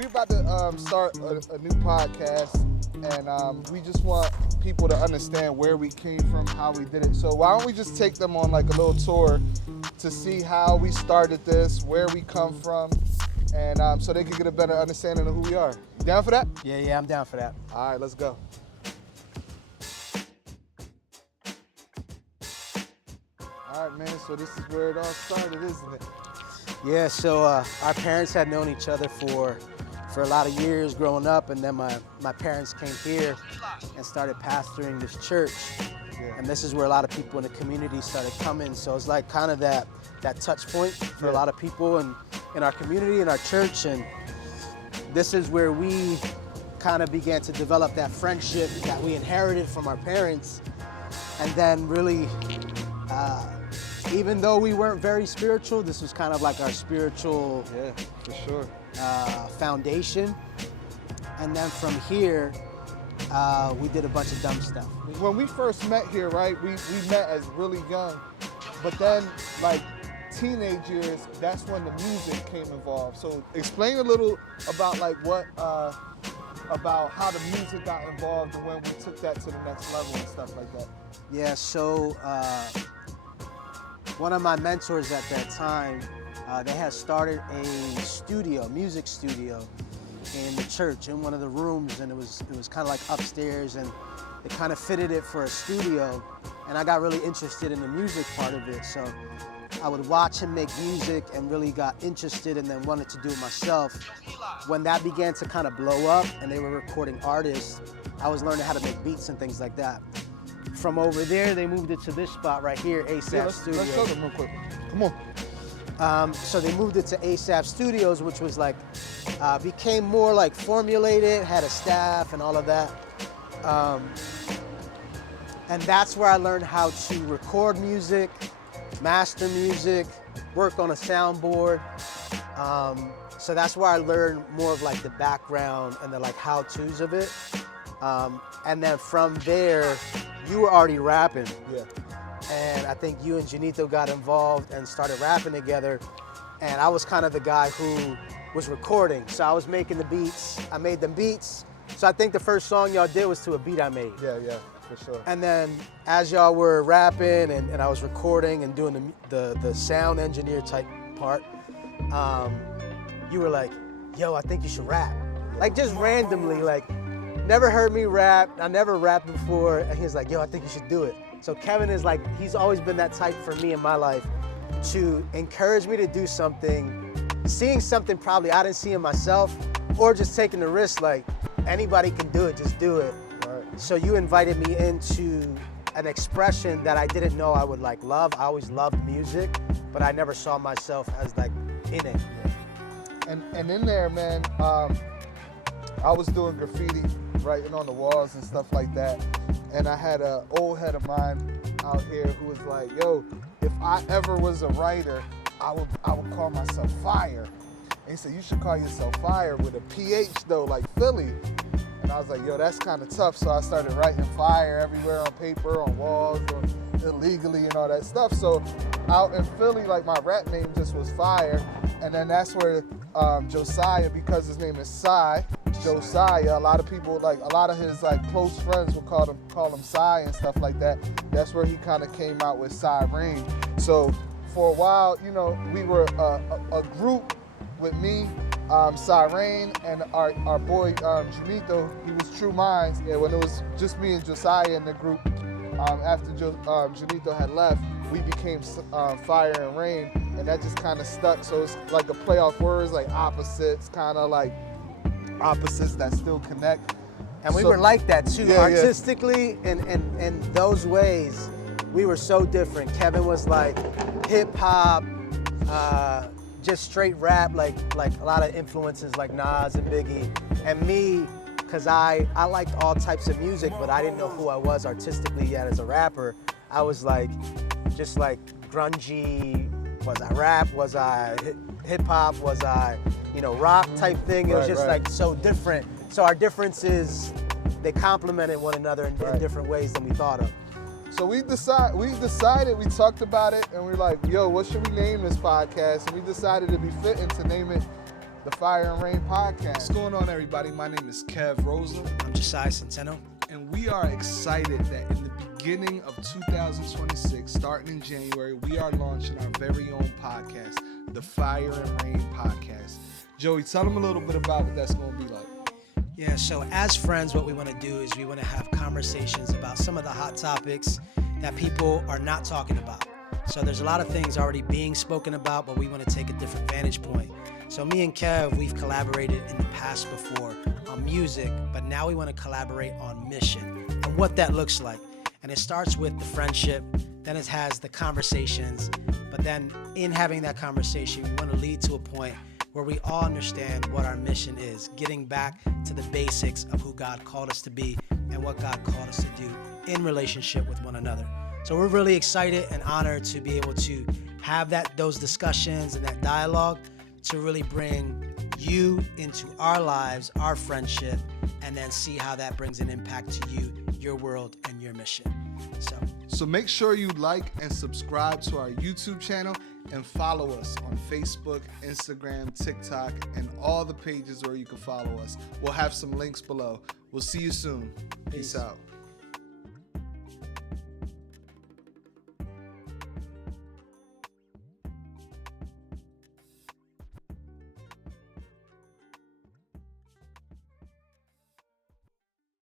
We're about to start a new podcast, and we just want people to understand where we came from, how we did it. So why don't we just take them on like a little tour to see how we started this, where we come from, and so they can get a better understanding of who we are. You down for that? Yeah, I'm down for that. All right, let's go. All right, man, so this is where it all started, isn't it? Yeah, so our parents had known each other for a lot of years growing up, and then my parents came here and started pastoring this church. Yeah. And this is where a lot of people in the community started coming. So it's like kind of that touch point for a lot of people in our community, in our church. And this is where we kind of began to develop that friendship that we inherited from our parents. And then really, even though we weren't very spiritual, this was kind of like our spiritual for sure. Foundation. And then from here, we did a bunch of dumb stuff. When we first met here, right, we met as really young, but then like teenage years, that's when the music came involved. So explain a little about like what, about how the music got involved and when we took that to the next level and stuff like that. Yeah, so one of my mentors at that time, they had started a music studio in the church in one of the rooms, and it was kind of like upstairs, and they kind of fitted it for a studio, and I got really interested in the music part of it. So I would watch him make music and really got interested and then wanted to do it myself. When that began to kind of blow up and they were recording artists, I was learning how to make beats and things like that. From over there, they moved it to this spot right here, ASAP Studios. Let's show them real quick. Come on. So they moved it to ASAP Studios, which was like, became more like formulated, had a staff and all of that. And that's where I learned how to record music, master music, work on a soundboard. So that's where I learned more of like the background and the like how-tos of it. And then from there, you were already rapping. Yeah. And I think you and Janito got involved and started rapping together. And I was kind of the guy who was recording. So I was making the beats. I made them beats. So I think the first song y'all did was to a beat I made. Yeah, for sure. And then as y'all were rapping and I was recording and doing the sound engineer type part, you were like, yo, I think you should rap. Like just randomly, like never heard me rap. I never rapped before. And he was like, yo, I think you should do it. So Kevin is like, he's always been that type for me in my life to encourage me to do something, seeing something probably I didn't see in myself, or just taking the risk, like anybody can do it, just do it. Right. So you invited me into an expression that I didn't know I would like love. I always loved music, but I never saw myself as like in it. And in there, man, I was doing graffiti, writing on the walls and stuff like that. And I had an old head of mine out here who was like, yo, if I ever was a writer, I would call myself Phire. And he said, you should call yourself Phire with a PH though, like Philly. And I was like, yo, that's kind of tough. So I started writing Phire everywhere on paper, on walls, or illegally and all that stuff. So out in Philly, like my rap name just was Phire. And then that's where Josiah, because his name is Cy, Josiah, a lot of people, like a lot of his like close friends would call him Cy and stuff like that. That's where he kind of came out with Phire and Rayne. So for a while, you know, we were a group with me, Phire and Rayne, and our boy Janito. He was True Minds. Yeah, when it was just me and Josiah in the group, after Janito had left, we became Phire and Rayne, and that just kind of stuck. So it's like a play off words, like opposites, kind of like opposites that still connect. And we were like that too, artistically, in those ways, we were so different. Kevin was like hip hop, just straight rap, like a lot of influences like Nas and Biggie. And me, because I liked all types of music, but I didn't know who I was artistically yet as a rapper. I was like, just like grungy. Was I rap? Was I hip hop? Was I, rock type thing? It was just like so different. So our differences, they complemented one another in different ways than we thought of. So we decided, we talked about it, and we were like, yo, what should we name this podcast? And we decided it'd be fitting to name it the Phire and Rayne podcast. What's going on, everybody? My name is Kev Rosa. I'm Josiah Centeno. And we are excited that in the beginning of 2026, starting in January, we are launching our very own podcast, the Phire and Rayne podcast. Joey, tell them a little bit about what that's going to be like. Yeah, so as friends, what we want to do is we want to have conversations about some of the hot topics that people are not talking about. So there's a lot of things already being spoken about, but we want to take a different vantage point. So me and Kev, we've collaborated in the past before on music, but now we want to collaborate on mission and what that looks like. And it starts with the friendship, then it has the conversations, but then in having that conversation, we want to lead to a point where we all understand what our mission is, getting back to the basics of who God called us to be and what God called us to do in relationship with one another. So we're really excited and honored to be able to have those discussions and that dialogue to really bring you into our lives, our friendship, and then see how that brings an impact to you, your world, and your mission. So make sure you like and subscribe to our YouTube channel and follow us on Facebook, Instagram, TikTok, and all the pages where you can follow us. We'll have some links below. We'll see you soon. Peace out.